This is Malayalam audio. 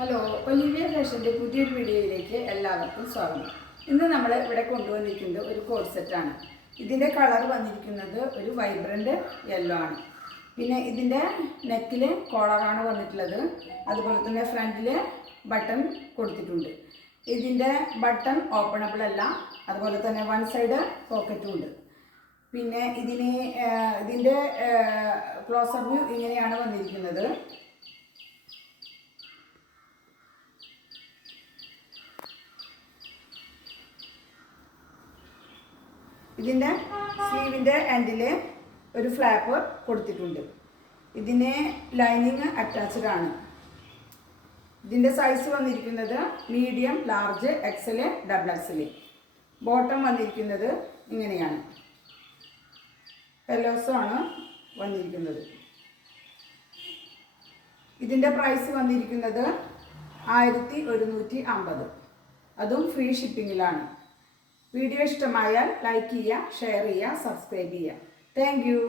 ഹലോ, ഒലിവിയ ഫാഷൻ്റെ പുതിയൊരു വീഡിയോയിലേക്ക് എല്ലാവർക്കും സ്വാഗതം. ഇന്ന് നമ്മൾ ഇവിടെ കൊണ്ടുവന്നിരിക്കുന്നത് ഒരു കോഡ് സെറ്റാണ്. ഇതിൻ്റെ കളർ വന്നിരിക്കുന്നത് ഒരു വൈബ്രൻറ്റ് യെല്ലോ ആണ്. പിന്നെ ഇതിൻ്റെ നെക്കിൽ കോളറാണ് വന്നിട്ടുള്ളത്. അതുപോലെ തന്നെ ഫ്രണ്ടിൽ ബട്ടൺ കൊടുത്തിട്ടുണ്ട്. ഇതിൻ്റെ ബട്ടൺ ഓപ്പണബിൾ അല്ല. അതുപോലെ തന്നെ വൺ സൈഡ് പോക്കറ്റും ഉണ്ട്. പിന്നെ ഇതിൻ്റെ ക്ലോസർ വ്യൂ ഇങ്ങനെയാണ് വന്നിരിക്കുന്നത്. ഇതിൻ്റെ സ്ലീവിൻ്റെ എൻഡിൽ ഒരു ഫ്ലാപ്പ് കൊടുത്തിട്ടുണ്ട്. ഇതിന് ലൈനിങ് അറ്റാച്ച്ഡ് ആണ്. ഇതിൻ്റെ സൈസ് വന്നിരിക്കുന്നത് medium, large, XL, double XL. Bottom വന്നിരിക്കുന്നത് ഇങ്ങനെയാണ്. യെല്ലോസാണ് വന്നിരിക്കുന്നത്. ഇതിൻ്റെ പ്രൈസ് വന്നിരിക്കുന്നത് 1150, അതും ഫ്രീ ഷിപ്പിങ്ങിലാണ്. വീഡിയോ ഇഷ്ടമായാൽ ലൈക്ക് ചെയ്യുക, ഷെയർ ചെയ്യുക, സബ്സ്ക്രൈബ് ചെയ്യുക. Thank U.